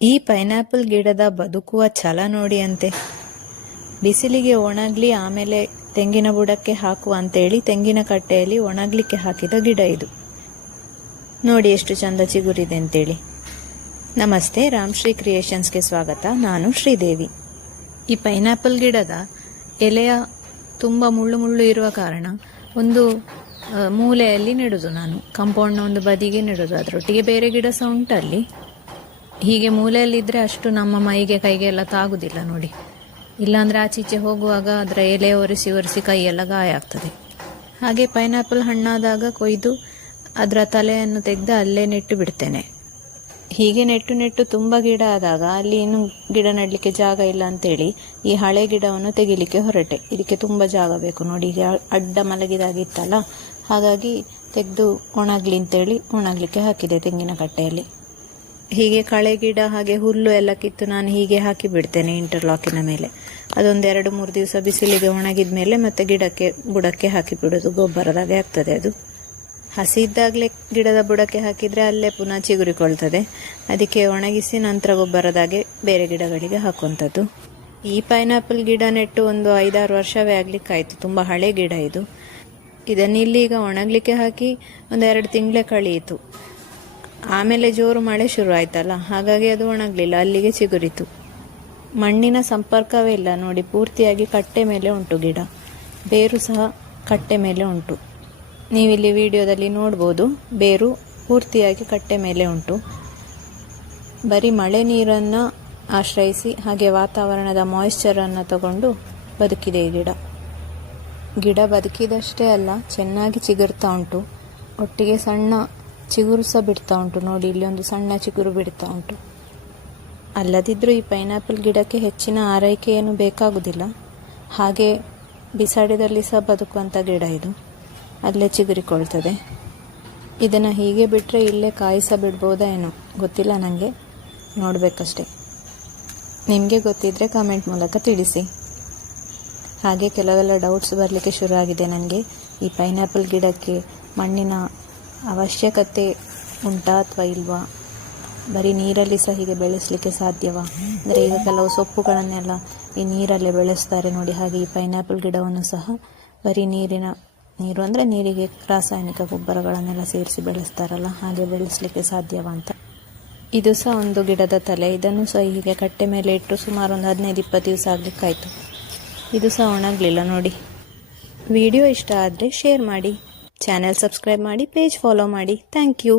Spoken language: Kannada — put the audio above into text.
ಈ ಪೈನಾಪಲ್ ಗಿಡದ ಬದುಕುವ ಛಲ ನೋಡಿ ಅಂತೆ. ಬಿಸಿಲಿಗೆ ಒಣಗ್ಲಿ ಆಮೇಲೆ ತೆಂಗಿನ ಬುಡಕ್ಕೆ ಹಾಕುವ ಅಂತೇಳಿ ತೆಂಗಿನ ಕಟ್ಟೆಯಲ್ಲಿ ಒಣಗ್ಲಿಕ್ಕೆ ಹಾಕಿದ ಗಿಡ ಇದು. ನೋಡಿ ಎಷ್ಟು ಚಂದ ಚಿಗುರಿದೆ ಅಂತೇಳಿ. ನಮಸ್ತೆ, ರಾಮ್ಶ್ರೀ ಕ್ರಿಯೇಷನ್ಸ್ಗೆ ಸ್ವಾಗತ. ನಾನು ಶ್ರೀದೇವಿ. ಈ ಪೈನಾಪಲ್ ಗಿಡದ ಎಲೆಯ ತುಂಬ ಮುಳ್ಳು ಮುಳ್ಳು ಇರುವ ಕಾರಣ ಒಂದು ಮೂಲೆಯಲ್ಲಿ ನೆಡೋದು ನಾನು. ಕಾಂಪೌಂಡ್ನ ಒಂದು ಬದಿಗೆ ನೆಡೋದು. ಅದರೊಟ್ಟಿಗೆ ಬೇರೆ ಗಿಡ ಸಹ ಉಂಟಲ್ಲಿ. ಹೀಗೆ ಮೂಲೆಯಲ್ಲಿದ್ದರೆ ಅಷ್ಟು ನಮ್ಮ ಮೈಗೆ ಕೈಗೆ ಎಲ್ಲ ತಾಗುದಿಲ್ಲ ನೋಡಿ. ಇಲ್ಲಾಂದರೆ ಆಚೀಚೆ ಹೋಗುವಾಗ ಅದರ ಎಲೆ ಒರೆಸಿ ಒರೆಸಿ ಕೈಯೆಲ್ಲ ಗಾಯ ಆಗ್ತದೆ. ಹಾಗೆ ಪೈನಾಪಲ್ ಹಣ್ಣಾದಾಗ ಕೊಯ್ದು ಅದರ ತಲೆಯನ್ನು ತೆಗೆದು ಅಲ್ಲೇ ನೆಟ್ಟು ಬಿಡ್ತೇನೆ. ಹೀಗೆ ನೆಟ್ಟು ತುಂಬ ಗಿಡ ಆದಾಗ ಅಲ್ಲಿ ಇನ್ನು ಗಿಡ ನೆಡಲಿಕ್ಕೆ ಜಾಗ ಇಲ್ಲ ಅಂತೇಳಿ ಈ ಹಳೆ ಗಿಡವನ್ನು ತೆಗಿಲಿಕ್ಕೆ ಹೊರಟೆ. ಇದಕ್ಕೆ ತುಂಬ ಜಾಗ ಬೇಕು ನೋಡಿ. ಈಗ ಅಡ್ಡ ಮಲಗಿದಾಗಿತ್ತಲ್ಲ, ಹಾಗಾಗಿ ತೆಗೆದು ಒಣಗ್ಲಿ ಅಂತೇಳಿ ಒಣಗ್ಲಿಕ್ಕೆ ಹಾಕಿದೆ ತೆಂಗಿನ ಕಟ್ಟೆಯಲ್ಲಿ. ಹೀಗೆ ಕಳೆ ಗಿಡ ಹಾಗೆ ಹುಲ್ಲು ಎಲ್ಲ ಕಿತ್ತು ನಾನು ಹೀಗೆ ಹಾಕಿ ಬಿಡ್ತೇನೆ ಇಂಟರ್ಲಾಕಿನ ಮೇಲೆ. ಅದೊಂದು 2-3 ದಿವಸ ಬಿಸಿಲಿಗೆ ಒಣಗಿದ ಮೇಲೆ ಮತ್ತೆ ಗಿಡಕ್ಕೆ ಬುಡಕ್ಕೆ ಹಾಕಿ ಬಿಡೋದು. ಗೊಬ್ಬರದಾಗೆ ಆಗ್ತದೆ ಅದು. ಹಸಿ ಇದ್ದಾಗಲೇ ಗಿಡದ ಬುಡಕ್ಕೆ ಹಾಕಿದರೆ ಅಲ್ಲೇ ಪುನಃ ಚಿಗುರಿಕೊಳ್ತದೆ. ಅದಕ್ಕೆ ಒಣಗಿಸಿ ನಂತರ ಗೊಬ್ಬರದಾಗೆ ಬೇರೆ ಗಿಡಗಳಿಗೆ ಹಾಕುವಂಥದ್ದು. ಈ ಪೈನಾಪಲ್ ಗಿಡ ನೆಟ್ಟು ಒಂದು 5-6 ವರ್ಷವೇ ಆಗ್ಲಿಕ್ಕಾಯ್ತು. ತುಂಬ ಹಳೆ ಗಿಡ ಇದು. ಇದನ್ನು ಇಲ್ಲಿ ಈಗ ಒಣಗಲಿಕ್ಕೆ ಹಾಕಿ ಒಂದು 2 ತಿಂಗಳೇ ಕಳೆಯಿತು. ಆಮೇಲೆ ಜೋರು ಮಳೆ ಶುರು ಆಯ್ತಲ್ಲ, ಹಾಗಾಗಿ ಅದು ಒಣಗಲಿಲ್ಲ, ಅಲ್ಲಿಗೆ ಚಿಗುರಿತು. ಮಣ್ಣಿನ ಸಂಪರ್ಕವೇ ಇಲ್ಲ ನೋಡಿ. ಪೂರ್ತಿಯಾಗಿ ಕಟ್ಟೆ ಮೇಲೆ ಉಂಟು ಗಿಡ. ಬೇರು ಸಹ ಕಟ್ಟೆ ಮೇಲೆ ಉಂಟು. ನೀವಿಲ್ಲಿ ವಿಡಿಯೋದಲ್ಲಿ ನೋಡ್ಬೋದು, ಬೇರು ಪೂರ್ತಿಯಾಗಿ ಕಟ್ಟೆ ಮೇಲೆ ಉಂಟು. ಬರೀ ಮಳೆ ನೀರನ್ನು ಆಶ್ರಯಿಸಿ ಹಾಗೆ ವಾತಾವರಣದ ಮಾಯಿಶ್ಚರನ್ನು ತಗೊಂಡು ಬದುಕಿದೆ ಈ ಗಿಡ. ಗಿಡ ಬದುಕಿದಷ್ಟೇ ಅಲ್ಲ, ಚೆನ್ನಾಗಿ ಚಿಗುರ್ತಾ ಉಂಟು. ಒಟ್ಟಿಗೆ ಸಣ್ಣ ಚಿಗುರು ಸಹ ಬಿಡ್ತಾ ಉಂಟು ನೋಡಿ. ಇಲ್ಲಿ ಒಂದು ಸಣ್ಣ ಚಿಗುರು ಬಿಡ್ತಾ ಉಂಟು. ಅಲ್ಲದಿದ್ದರೂ ಈ ಪೈನಾಪಲ್ ಗಿಡಕ್ಕೆ ಹೆಚ್ಚಿನ ಆರೈಕೆ ಏನು ಬೇಕಾಗುವುದಿಲ್ಲ. ಹಾಗೆ ಬಿಸಾಡಿದಲ್ಲಿ ಸಹ ಬದುಕುವಂಥ ಗಿಡ ಇದು. ಅಲ್ಲೇ ಚಿಗುರಿಕೊಳ್ತದೆ. ಇದನ್ನು ಹೀಗೆ ಬಿಟ್ಟರೆ ಇಲ್ಲೇ ಕಾಯಿ ಸಹ ಬಿಡ್ಬೋದಾ ಏನೋ ಗೊತ್ತಿಲ್ಲ ನನಗೆ, ನೋಡಬೇಕಷ್ಟೆ. ನಿಮಗೆ ಗೊತ್ತಿದ್ದರೆ ಕಾಮೆಂಟ್ ಮೂಲಕ ತಿಳಿಸಿ. ಹಾಗೆ ಕೆಲವೆಲ್ಲ ಡೌಟ್ಸ್ ಬರಲಿಕ್ಕೆ ಶುರು ಆಗಿದೆ ನನಗೆ. ಈ ಪೈನಾಪಲ್ ಗಿಡಕ್ಕೆ ಮಣ್ಣಿನ ಅವಶ್ಯಕತೆ ಉಂಟಾ ಅಥವಾ ಇಲ್ವಾ? ಬರೀ ನೀರಲ್ಲಿ ಸಹ ಹೀಗೆ ಬೆಳೆಸಲಿಕ್ಕೆ ಸಾಧ್ಯವಾ? ಅಂದರೆ ಈಗ ಕೆಲವು ಸೊಪ್ಪುಗಳನ್ನೆಲ್ಲ ಈ ನೀರಲ್ಲೇ ಬೆಳೆಸ್ತಾರೆ ನೋಡಿ. ಹಾಗೆ ಈ ಪೈನಾಪಲ್ ಗಿಡವನ್ನು ಸಹ ಬರೀ ನೀರು ಅಂದರೆ ನೀರಿಗೆ ರಾಸಾಯನಿಕ ಗೊಬ್ಬರಗಳನ್ನೆಲ್ಲ ಸೇರಿಸಿ ಬೆಳೆಸ್ತಾರಲ್ಲ, ಹಾಗೆ ಬೆಳೆಸಲಿಕ್ಕೆ ಸಾಧ್ಯವಾ ಅಂತ. ಇದು ಸಹ ಒಂದು ಗಿಡದ ತಲೆ. ಇದನ್ನು ಸಹ ಹೀಗೆ ಕಟ್ಟೆ ಮೇಲೆ ಇಟ್ಟು ಸುಮಾರು ಒಂದು 15-20 ದಿವಸ ಆಗಲಿಕ್ಕಾಯಿತು. ಇದು ಸಹ ಒಣಗಲಿಲ್ಲ ನೋಡಿ. ವಿಡಿಯೋ ಇಷ್ಟ ಆದರೆ ಶೇರ್ ಮಾಡಿ, ಚಾನೆಲ್ ಸಬ್ಸ್ಕ್ರೈಬ್ ಮಾಡಿ, ಪೇಜ್ ಫಾಲೋ ಮಾಡಿ. Thank you.